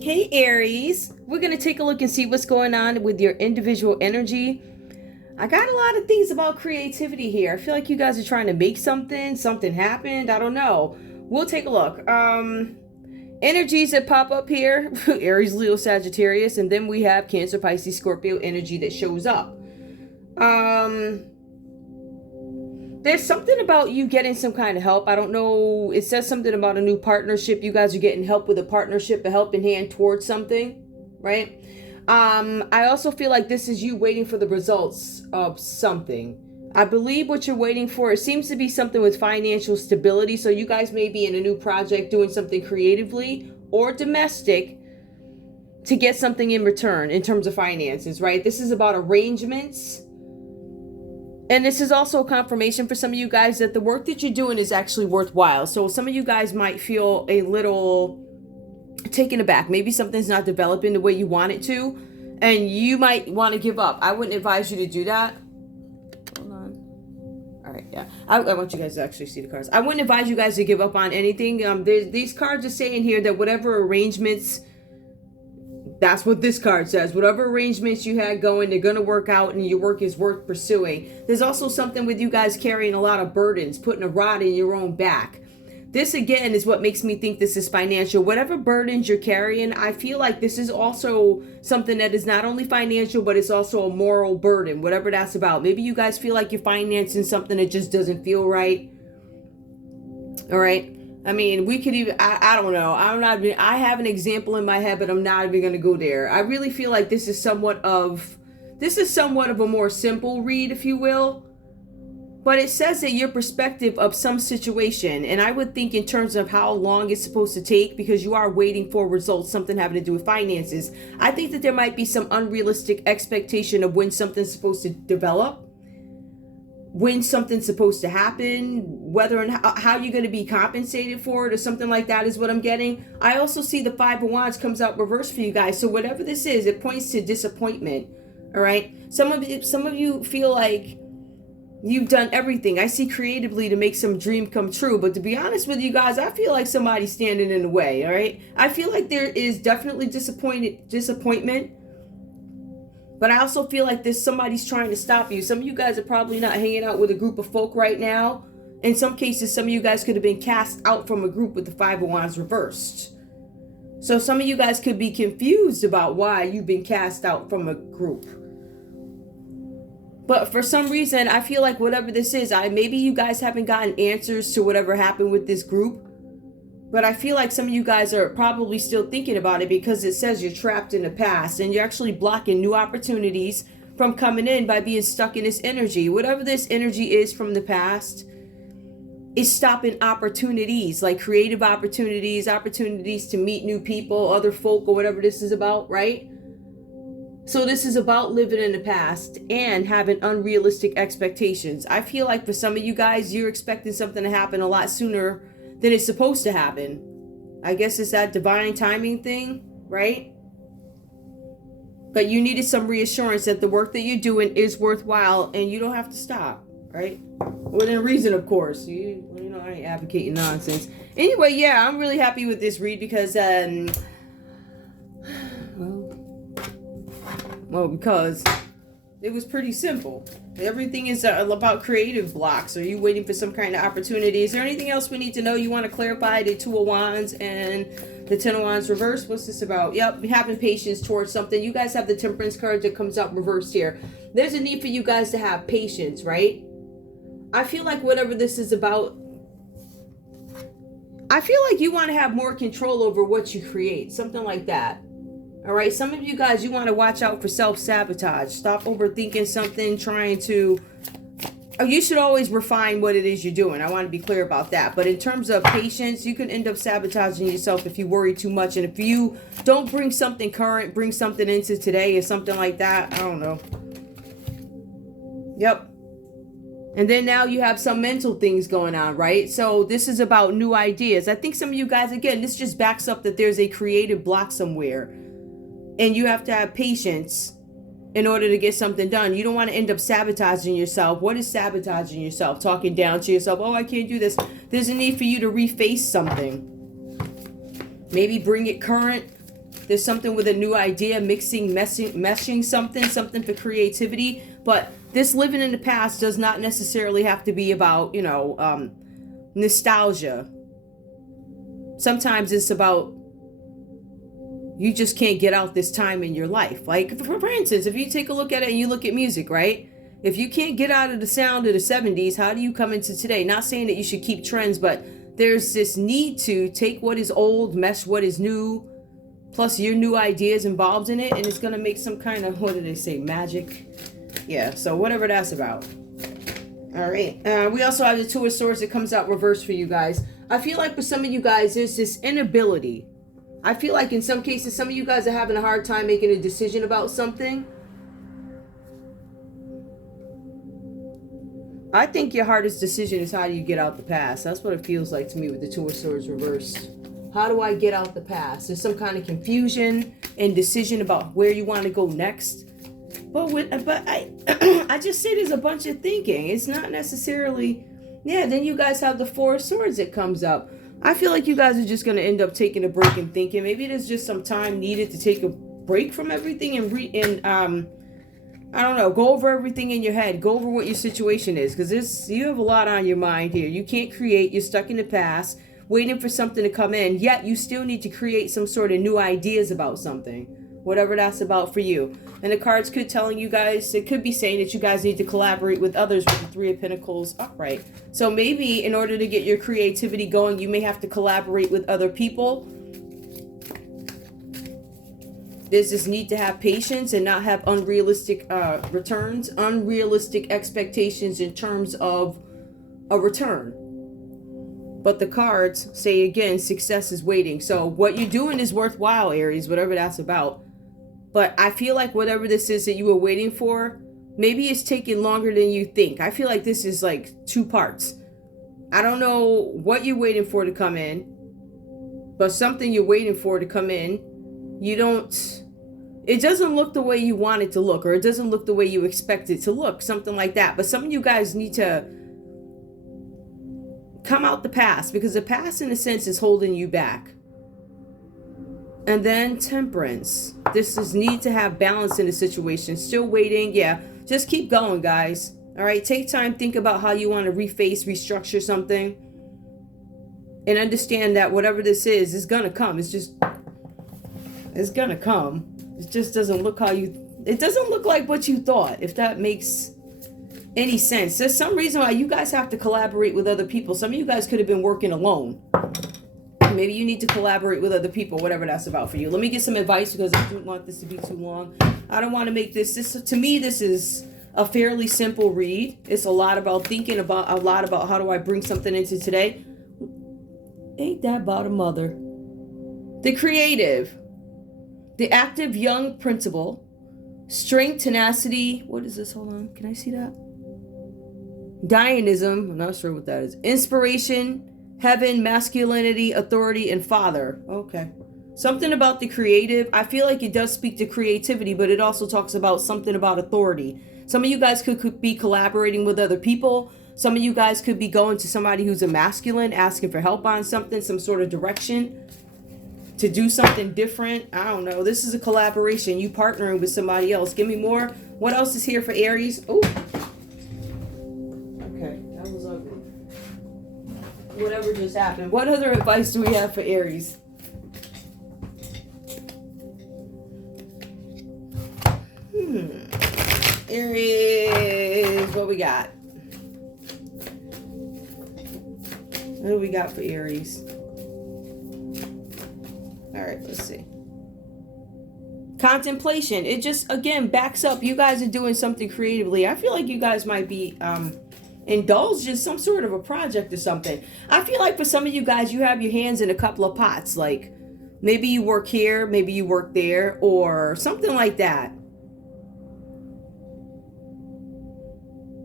Hey Aries, we're going to take a look and see what's going on with your individual energy. I got a lot of things about creativity here. I feel like you guys are trying to make something happened. I don't know. We'll take a look. Energies that pop up here, Aries, Leo, Sagittarius, and then we have Cancer, Pisces, Scorpio energy that shows up. There's something about you getting some kind of help. I don't know. It says something about a new partnership. You guys are getting help with a partnership, a helping hand towards something, right? I also feel like this is you waiting for the results of something. I believe what you're waiting for, it seems to be something with financial stability. So you guys may be in a new project doing something creatively or domestic to get something in return in terms of finances, right? This is about arrangements. And this is also a confirmation for some of you guys that the work that you're doing is actually worthwhile. So some of you guys might feel a little taken aback. Maybe something's not developing the way you want it to, and you might want to give up. I wouldn't advise you to do that. Hold on. All right, yeah. I want you guys to actually see the cards. I wouldn't advise you guys to give up on anything. These cards are saying here that whatever arrangements, that's what this card says. Whatever arrangements you had going, they're going to work out and your work is worth pursuing. There's also something with you guys carrying a lot of burdens, putting a rod in your own back. This, again, is what makes me think this is financial. Whatever burdens you're carrying, I feel like this is also something that is not only financial, but it's also a moral burden, whatever that's about. Maybe you guys feel like you're financing something that just doesn't feel right. All right. I mean, we could even, I don't know. I have an example in my head, but I'm not even going to go there. I really feel like this is somewhat of a more simple read, if you will. But it says that your perspective of some situation, and I would think in terms of how long it's supposed to take, because you are waiting for results, something having to do with finances. I think that there might be some unrealistic expectation of when something's supposed to develop, when something's supposed to happen, whether and how you're going to be compensated for it or something like that is what I'm getting. I also see the Five of Wands comes out reversed for you guys. So whatever this is, it points to disappointment. All right. Some of you feel like you've done everything. I see creatively to make some dream come true. But to be honest with you guys, I feel like somebody's standing in the way. All right. I feel like there is definitely disappointment. But I also feel like there's somebody's trying to stop you. Some of you guys are probably not hanging out with a group of folk right now. In some cases, some of you guys could have been cast out from a group with the Five of Wands reversed. So some of you guys could be confused about why you've been cast out from a group. But for some reason, I feel like whatever this is, maybe you guys haven't gotten answers to whatever happened with this group. But I feel like some of you guys are probably still thinking about it because it says you're trapped in the past and you're actually blocking new opportunities from coming in by being stuck in this energy. Whatever this energy is from the past is stopping opportunities, like creative opportunities to meet new people, other folk, or whatever this is about, right? So this is about living in the past and having unrealistic expectations. I feel like for some of you guys, you're expecting something to happen a lot sooner than it's supposed to happen. I guess it's that divine timing thing, right? But you needed some reassurance that the work that you're doing is worthwhile and you don't have to stop, right? Within reason, of course. You know, I ain't advocating nonsense. Anyway, yeah, I'm really happy with this read because, because it was pretty simple. Everything is about creative blocks. Are you waiting for some kind of opportunity? Is there anything else we need to know? You want to clarify the Two of Wands and the Ten of Wands reversed? What's this about? Yep, having patience towards something. You guys have the Temperance card that comes up reversed here. There's a need for you guys to have patience, right? I feel like whatever this is about, I feel like you want to have more control over what you create. Something like that. All right, some of you guys, you want to watch out for self-sabotage. Stop overthinking something, you should always refine what it is you're doing. I want to be clear about that. But in terms of patience, you can end up sabotaging yourself if you worry too much. And if you don't bring something current, bring something into today or something like that, I don't know. Yep. And then now you have some mental things going on, right? So this is about new ideas. I think some of you guys, again, this just backs up that there's a creative block somewhere. And you have to have patience in order to get something done. You don't want to end up sabotaging yourself. What is sabotaging yourself? Talking down to yourself. Oh, I can't do this. There's a need for you to reface something. Maybe bring it current. There's something with a new idea, meshing something for creativity. But this living in the past does not necessarily have to be about, nostalgia. Sometimes it's about you just can't get out this time in your life. Like, for instance, if you take a look at it and you look at music, right? If you can't get out of the sound of the 70s, how do you come into today? Not saying that you should keep trends, but there's this need to take what is old, mesh what is new, plus your new ideas involved in it, and it's going to make some kind of, what do they say, magic? Yeah, so whatever that's about. All right. We also have the Two of Swords that comes out reversed for you guys. I feel like for some of you guys, there's this inability. I feel like in some cases, some of you guys are having a hard time making a decision about something. I think your hardest decision is how do you get out the past. That's what it feels like to me with the Two of Swords reversed. How do I get out the past? There's some kind of confusion and decision about where you want to go next. But I just say there's a bunch of thinking. It's not necessarily, yeah, then you guys have the Four of Swords that comes up. I feel like you guys are just going to end up taking a break and thinking. Maybe there's just some time needed to take a break from everything and I don't know, go over everything in your head. Go over what your situation is, because you have a lot on your mind here. You can't create. You're stuck in the past, waiting for something to come in, yet you still need to create some sort of new ideas about something, whatever that's about for you. And the cards could telling you guys, it could be saying that you guys need to collaborate with others with the Three of Pentacles upright. So maybe in order to get your creativity going, you may have to collaborate with other people. There's this need to have patience and not have unrealistic returns, unrealistic expectations in terms of a return. But the cards say again, success is waiting. So what you're doing is worthwhile, Aries, whatever that's about. But I feel like whatever this is that you were waiting for, maybe it's taking longer than you think. I feel like this is like two parts. I don't know what you're waiting for to come in, but something you're waiting for to come in, it doesn't look the way you want it to look, or it doesn't look the way you expect it to look, something like that. But some of you guys need to come out the past, because the past in a sense is holding you back. And then Temperance. This is need to have balance in the situation. Still waiting. Yeah, just keep going, guys. All right, take time, think about how you want to reface, restructure something, and understand that whatever this is gonna come. It's gonna come. It just doesn't look it doesn't look like what you thought, if that makes any sense. There's some reason why you guys have to collaborate with other people. Some of you guys could have been working alone. Maybe you need to collaborate with other people, whatever that's about for you. Let me get some advice, because I don't want this to be too long. I don't want to make this to me, this is a fairly simple read. It's a lot about thinking about how do I bring something into today. Ain't that about a mother? The creative, the active young principal, strength, tenacity. What is this? Hold on. Can I see that? Dionism. I'm not sure what that is. Inspiration, heaven, masculinity, authority, and father. Okay. Something about the creative. I feel like it does speak to creativity, but it also talks about something about authority. Some of you guys could be collaborating with other people. Some of you guys could be going to somebody who's a masculine, asking for help on something, some sort of direction to do something different. I don't know. This is a collaboration. You partnering with somebody else. Give me more. What else is here for Aries? Oh. Okay, that was ugly. Whatever just happened. What other advice do we have for Aries? Aries, what we got? What do we got for Aries? All right, let's see. Contemplation. It just, again, backs up. You guys are doing something creatively. I feel like you guys might be indulged in some sort of a project or something. I feel like for some of you guys, you have your hands in a couple of pots. Like, maybe you work here, maybe you work there, or something like that.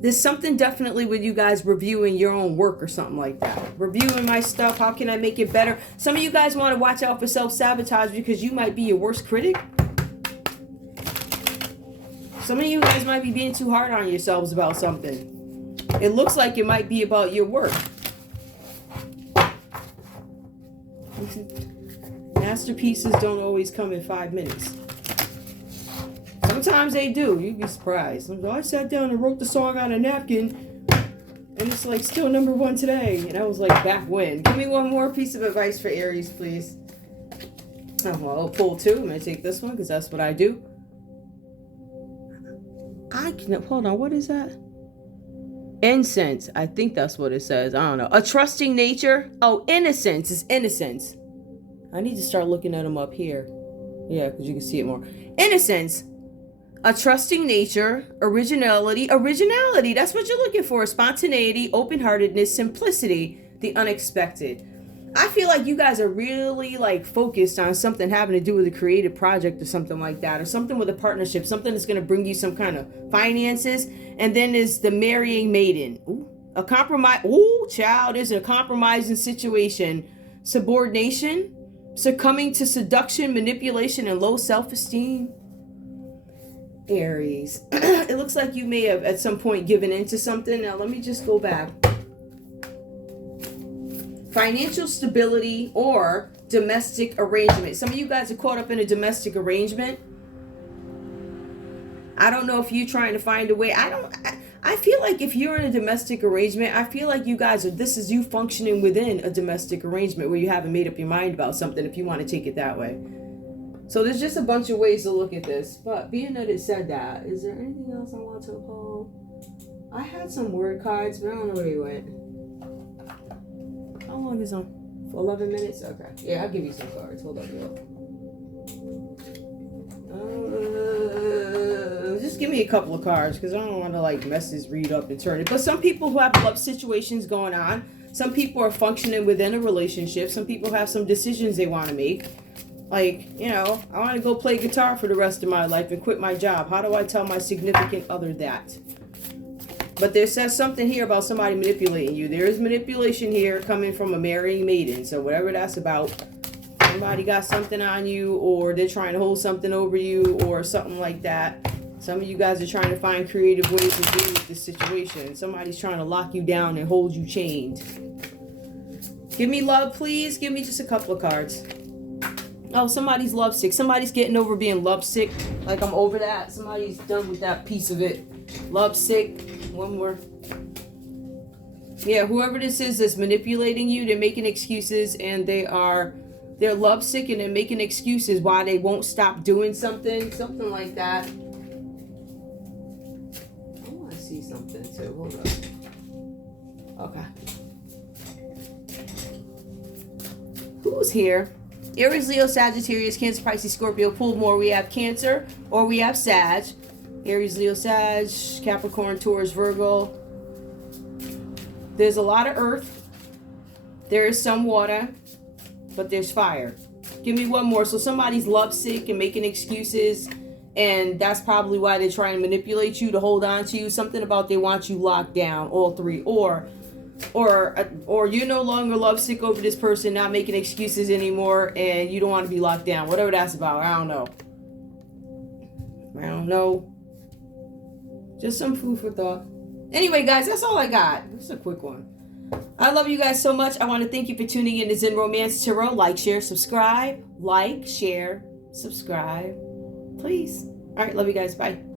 There's something definitely with you guys reviewing your own work or something like that. Reviewing my stuff. How can I make it better? Some of you guys want to watch out for self-sabotage, because you might be your worst critic. Some of you guys might be being too hard on yourselves about something. It looks like it might be about your work. Masterpieces don't always come in 5 minutes. Sometimes they do. You'd be surprised. I sat down and wrote the song on a napkin, and it's like still #1 today. And I was like, back when? Give me one more piece of advice for Aries, please. Oh, well, I'll pull 2. I'm going to take this one because that's what I do. Hold on, what is that? Incense. I think that's what it says. I don't know. A trusting nature. Oh, innocence is innocence. I need to start looking at them up here. Yeah, because you can see it more. Innocence. A trusting nature. Originality. Originality. That's what you're looking for. Spontaneity. Open-heartedness. Simplicity. The unexpected. I feel like you guys are really like focused on something having to do with a creative project or something like that, or something with a partnership, something that's going to bring you some kind of finances. And then there's the marrying maiden. Ooh, a compromise. Ooh, child, there's a compromising situation. Subordination, succumbing to seduction, manipulation, and low self-esteem. Aries. It looks like you may have at some point given into something. Now let me just go back. Financial stability or domestic arrangement. Some of you guys are caught up in a domestic arrangement. I don't know if you're trying to find a way. I feel like if you're in a domestic arrangement, I feel like you guys are, this is you functioning within a domestic arrangement where you haven't made up your mind about something, if you want to take it that way. So there's just a bunch of ways to look at this. But being that it said that, is there anything else I want to pull? I had some word cards, but I don't know where they went. How long is on? For 11 minutes? Okay. Yeah, I'll give you some cards. Hold on. Just give me a couple of cards because I don't want to like mess this read up and turn it. But some people who have love situations going on, some people are functioning within a relationship. Some people have some decisions they want to make. Like, you know, I want to go play guitar for the rest of my life and quit my job. How do I tell my significant other that? But there says something here about somebody manipulating you. There is manipulation here coming from a marrying maiden. So whatever that's about, somebody got something on you, or they're trying to hold something over you, or something like that. Some of you guys are trying to find creative ways to deal with this situation. Somebody's trying to lock you down and hold you chained. Give me love, please. Give me just a couple of cards. Oh, somebody's lovesick. Somebody's getting over being lovesick. Like I'm over that. Somebody's done with that piece of it. Lovesick. One more. Yeah, whoever this is that's manipulating you, they're making excuses, and they're lovesick, and they're making excuses why they won't stop doing something like that. I want to see something too. Hold up. Okay. Who's here? Aries, Leo, Sagittarius, Cancer, Pisces, Scorpio. Pull more. We have Cancer or we have Sag. Aries, Leo, Sag, Capricorn, Taurus, Virgo. There's a lot of earth. There is some water, but there's fire. Give me one more. So somebody's lovesick and making excuses, and that's probably why they're trying to manipulate you to hold on to you. Something about they want you locked down, all three. Or you're no longer lovesick over this person, not making excuses anymore, and you don't want to be locked down. Whatever that's about. I don't know. Just some food for thought. Anyway, guys, that's all I got. It's a quick one. I love you guys so much. I want to thank you for tuning in to Zen Romance Tarot. Like, share, subscribe. Like, share, subscribe. Please. All right, love you guys. Bye.